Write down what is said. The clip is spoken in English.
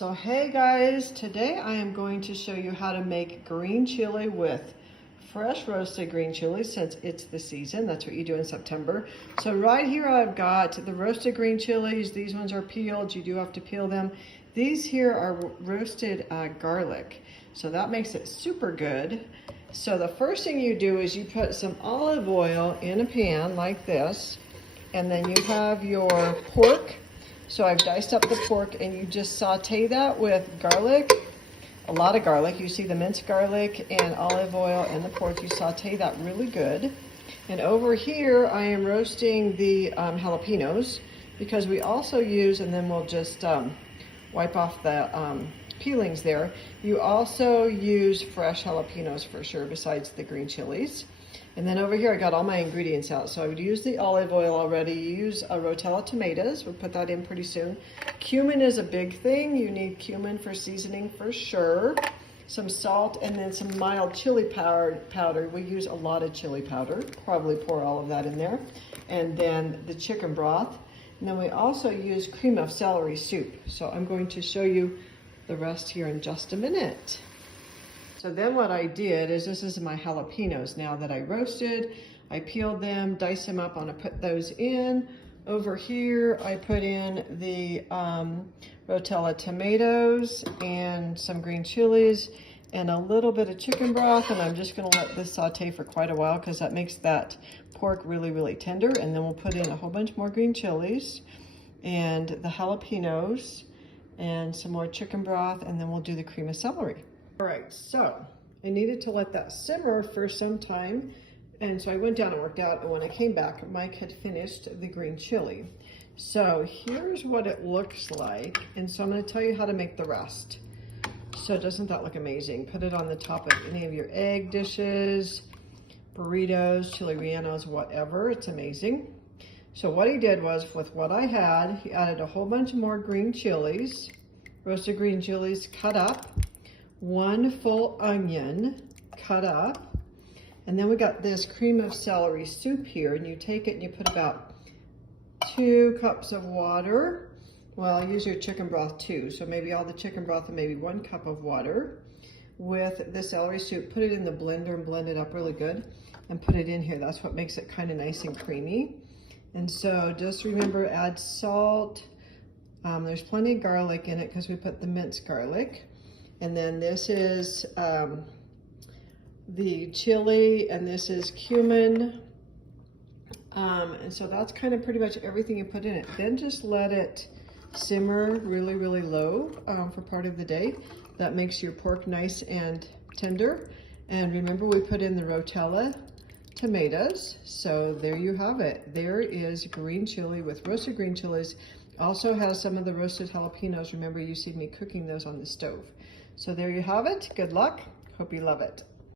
So hey guys, today I am going to show you how to make green chili with fresh roasted green chili since it's the season. That's what you do in September. So right here I've got the roasted green chilies. These ones are peeled. You do have to peel them. These here are roasted garlic. So that makes it super good. So the first thing you do is you put some olive oil in a pan like this, and then you have your pork. So I've diced up the pork, and you just saute that with garlic, a lot of garlic. You see the minced garlic and olive oil and the pork. You saute that really good. And over here, I am roasting the jalapenos, because we also use, and then we'll just wipe off the peelings there. You also use fresh jalapenos for sure, besides the green chilies. And then over here, I got all my ingredients out. So I would use the olive oil already. Use Rotella tomatoes. We'll put that in pretty soon. Cumin is a big thing. You need cumin for seasoning for sure. Some salt, and then some mild chili powder. We use a lot of chili powder. Probably pour all of that in there. And then the chicken broth. And then we also use cream of celery soup. So I'm going to show you the rest here in just a minute. So then what I did is, this is my jalapenos now that I roasted. I peeled them, diced them up, I want to put those in. Over here, I put in the Rotella tomatoes and some green chilies and a little bit of chicken broth, and I'm just gonna let this saute for quite a while because that makes that pork really, really tender. And then we'll put in a whole bunch more green chilies and the jalapenos and some more chicken broth, and then we'll do the cream of celery. All right, so I needed to let that simmer for some time. And so I went down and worked out, and when I came back, Mike had finished the green chili. So here's what it looks like. And so I'm gonna tell you how to make the rest. So doesn't that look amazing? Put it on the top of any of your egg dishes, burritos, chili rellenos, whatever, it's amazing. So what he did was, with what I had, he added a whole bunch more green chilies, roasted green chilies cut up, one full onion cut up, and then we got this cream of celery soup here, and you take it and you put about 2 cups of water. Well, use your chicken broth too, so maybe all the chicken broth and maybe 1 cup of water with the celery soup. Put it in the blender and blend it up really good and put it in here. That's what makes it kind of nice and creamy. And so just remember, add salt. There's plenty of garlic in it because we put the minced garlic. And then this is the chili, and this is cumin. And so that's kind of pretty much everything you put in it. Then just let it simmer really, really low for part of the day. That makes your pork nice and tender. And remember, we put in the Rotella tomatoes. So there you have it. There is green chili with roasted green chilies. Also has some of the roasted jalapenos. Remember, you see me cooking those on the stove. So there you have it. Good luck. Hope you love it.